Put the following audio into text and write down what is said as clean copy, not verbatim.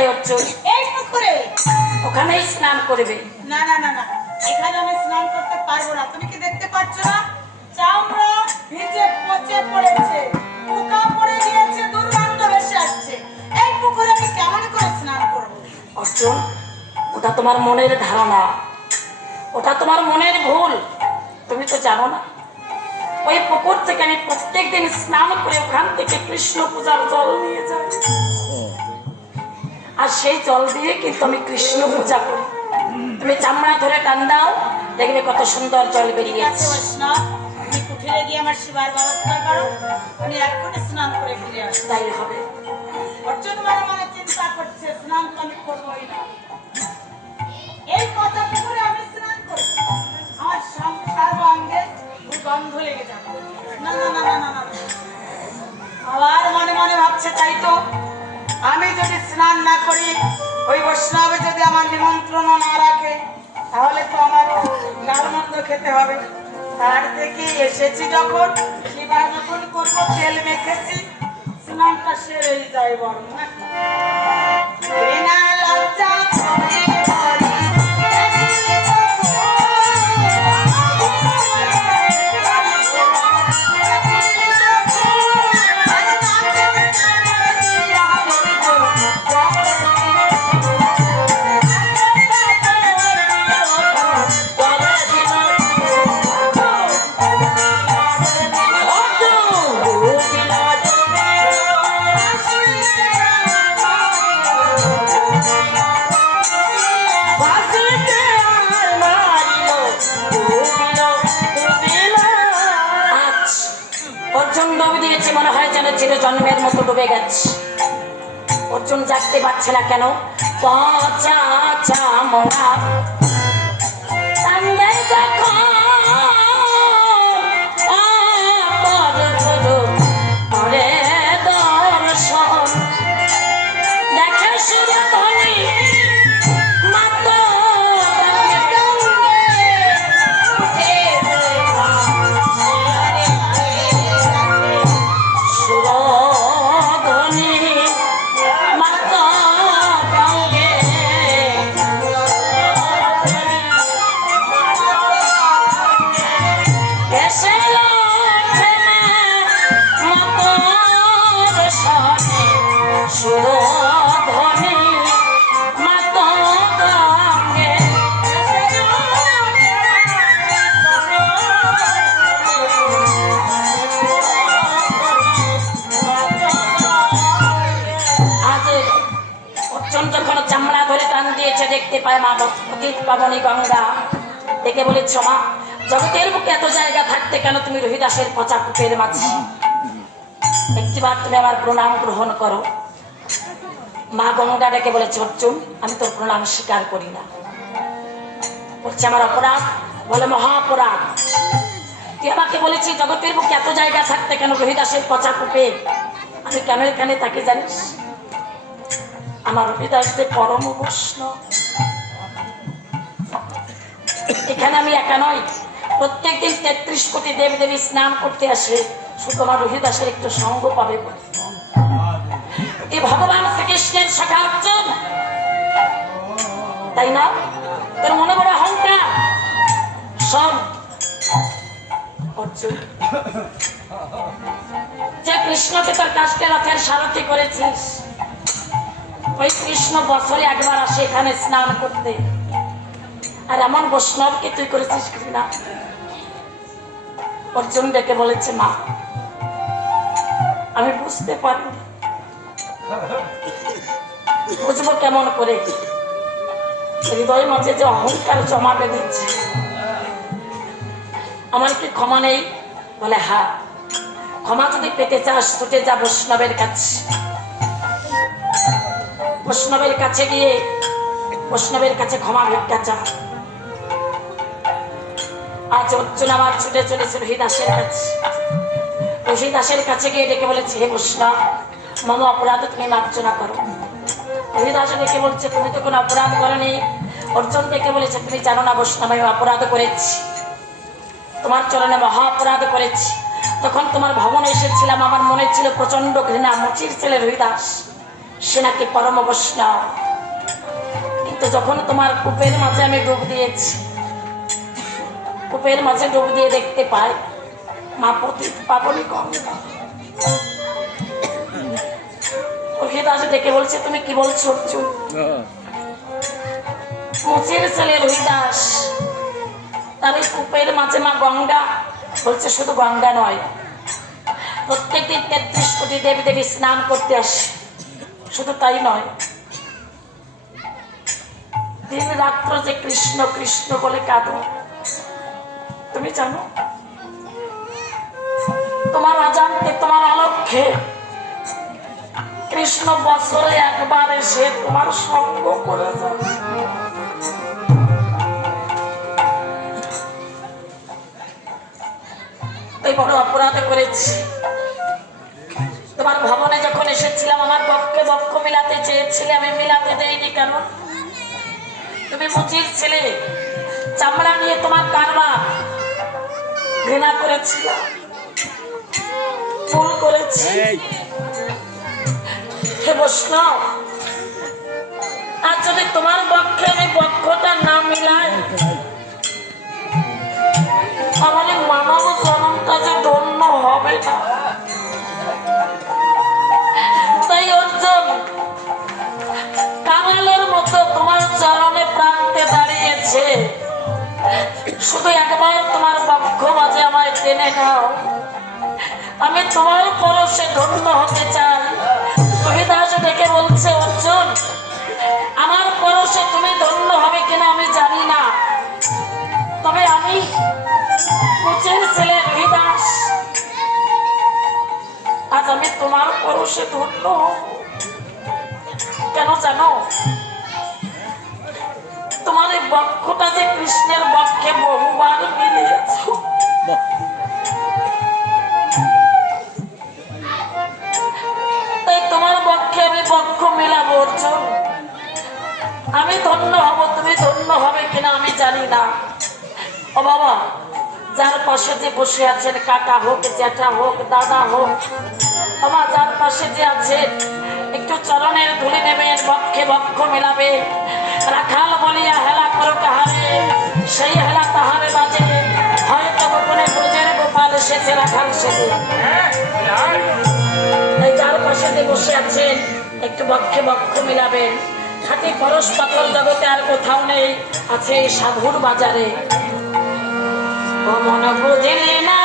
কোথায় অর্জুন? এই পুকুরে। ওখানেই স্নান করবে? না না না না, এখানে আমি স্নান করতে পারবো না। তুমি কি দেখতে পাচ্ছ না চামড়া ভিজে পচে পড়েছে, পোকা পড়ে গিয়েছে, দুর্গন্ধ ভেসে আসছে। এই পুকুরে আমি কেমন করে স্নান করব? অর্জুন, ওটা তোমার মনের ধারণা, ওটা তোমার মনের ভুল। তুমি তো জানো না ওই পুকুর থেকে আমি প্রত্যেকদিন স্নান করে ওখান থেকে কৃষ্ণ পূজার জল নিয়ে যাই, আর সেই জল দিয়ে কিন্তু আমি কৃষ্ণ পূজা করি। তুমি চামড়া ধরে টান দাও, দেখবে কত সুন্দর জল বেরিয়েছে। তুমি কুঠিরে গিয়ে আমার সেবার ব্যবস্থা করো, আমি এক্ষুনি স্নান করে ফিরে আসবো। তাই হবে। অর্জুন মনে মনে চিন্তা করছে স্নান তো আমি করবোই না, এই কথা পুকুরে আমি স্নান করি আমার সর্বাঙ্গে গন্ধ লেগে যাবে। না না না না না না, আবার মনে মনে ভাবছে তাই তো, আমি যদি স্নান না করি, ওই বৈষ্ণবে যদি আমার নিমন্ত্রণ না রাখে, তাহলে তো আমার গালমন্দ খেতে হবে। তার থেকে এসেছি যখন, সেবার যখন করবো, তেল মেখেছি, স্নানটা সেরেই যায় বরং না। বিনা লজ্জা করে করি মনে হয় যেন চির জন্মের মতো ডুবে গেছে। অর্জুন জাগতে পারছে না কেন? পচা চামড়া টাঙ্গাই যখন করে দর্শন, দেখে সুরধনী মাতা দেখতে পায় মা অতীত পাবনী গঙ্গা, দেখে বলেছ মা, জগতের বুকে এত জায়গা থাকতে কেন তুমি রহিদাসের পচা কূপের মাঝে? একটিবার তুমি আমার প্রণাম গ্রহণ করো। মা গঙ্গা ডেকে বলেছে, অর্জুন আমি তোর প্রণাম স্বীকার করি না। বলছে আমার অপরাধ? বলে মহা অপরাধ। তুই আমাকে বলেছি জগতের বুকে এত জায়গা থাকতে কেন রহিদাসের পচা কূপে আমি কেন এখানে থাকি জানিস? আমার হৃদয় পরম বৈষ্ণব, এখানে আমি একা নই, প্রত্যেকদিন 33 কোটি দেব দেবী স্নান করতে আসে, শুধু আমার হৃদাসের একটু সঙ্গ পাবে বলে। এই ভগবান শ্রীকৃষ্ণের শাখা অর্জুন, তাই না? তোর মনে বড় অহংকার। শোন অর্জুন, যে কৃষ্ণকে তোর কাষ্ঠে রথের সারথি করেছিস, ওই কৃষ্ণ বছরে একবার আসে এখানে স্নান করতে, আর এমন বৈষ্ণবকে তুই করেছিস ঘৃণা। অর্জুন ডেকে বলেছে মা আমি বুঝতে পারি, বুঝবো কেমন করে? হৃদয় মাঝে যে অহংকার জমা বেঁধেছে, আমার কি ক্ষমা নেই? বলে হ্যাঁ, ক্ষমা যদি পেতে চাস ছুটে যা বৈষ্ণবের কাছে। বৈষ্ণবের কাছে গিয়ে বৈষ্ণবের কাছে ক্ষমা ভিক্ষা চা। আজ অর্জুন আমার ছুটে চলেছে রহিদাসের কাছে। রহিদাসের কাছে গিয়ে ডেকে বলেছে, হে বৈষ্ণব, মম অপরাধ তুমি মার্জনা করো। রহিদাস ডেকে বলছে, তুমি তো কোনো অপরাধ করনি। অর্জুন ডেকে বলেছে, তুমি জানো না বৈষ্ণব আমি অপরাধ করেছি, তোমার চরণে মহা অপরাধ করেছি। তখন তোমার ভবনে এসেছিলাম, আমার মনে ছিল প্রচন্ড ঘৃণা, মুচির ছেলে রহিদাস, সে নাকি পরম বৈষ্ণব। কিন্তু যখন তোমার কূপের মাঝে আমি ডুব দিয়েছি, কূপের মাঝে ডুব দিয়ে দেখতে পাই মা পতিত পাবনী গঙ্গা। রোহিদাস ডেকে বলছে, তুমি কি বলছো অর্জুন? মুচির ছেলে রোহিদাস, তার ওই কূপের মাঝে মা গঙ্গা। বলছে শুধু গঙ্গা নয়, প্রত্যেকদিন 33 কোটি দেবী দেবী স্নান করতে আসে। শুধু তাই নয়, দিন রাত্র যে কৃষ্ণ কৃষ্ণ বলে কাঁদো। তুমি জানো, তোমার অজান্তে তোমার অলক্ষ্যে কৃষ্ণ বছরে একবার এসে তোমার সঙ্গ করে যাবে। এই বড় অপরাধ করেছি। তোমার ভবনে যখন এসেছিলাম আমার পক্ষে বক্ষ মিলাতে চেয়েছিলে, আমি মিলাতে দেইনি। কেন? তুমি মুচির ছেলে, চামড়া নিয়ে তোমার কারবার, ঘৃণা করেছিলাম, ভুল করেছি। হে বৈষ্ণব, আর যদি তোমার পক্ষে আমি বক্ষটা না মিলাই, আমার মানব জনমটা যে ধন্য হবে না। তাই অর্জুন কাঙালের মতো তোমার চরণে প্রান্তে দাঁড়িয়েছে। শুধু একবার তোমার বক্ষ মাঝে আমায় টেনে নাও, আমি তোমার পরশে ধন্য হতে চাই। রোহিদাস ডেকে বলছে, অর্জুন আমার পরশে তুমি ধন্য হবে কিনা আমি জানি না, তবে আমি কুচের ছেলে রোহিদাস, আজ আমি তোমার পরশে ধন্য হব। কেন জানো? তোমার এই বক্ষটা যে কৃষ্ণের বক্ষে বহুবার মিলিয়েছ। তাই তোমার বক্ষে আমি বক্ষ মেলাবো অর্জুন, আমি ধন্য হব। তুমি ধন্য হবে কিনা আমি জানি না। ও বাবা, যার পাশে যে বসে আছেন, কাকা হোক, জ্যাঠা হোক, দাদা হোক, বাবা যার পাশে যে আছেন একটু চরণের ধুলি নেবেন, বক্ষে বক্ষ মেলাবে। রাখাল বলিয়া হেলা করো কাহারে, সেই হেলা তাহারে বাজে। হয়তো গোপনে ব্রজের গোপাল এসেছে, রাখাল সেজে। তাই যার পাশে যে বসে আছেন একটু বক্ষে বক্ষ মিলাবেন। খাঁটি পরশ পাথর জগতে আর কোথাও নেই, আছে এই সাধুর বাজারে। মন বুঝিলি না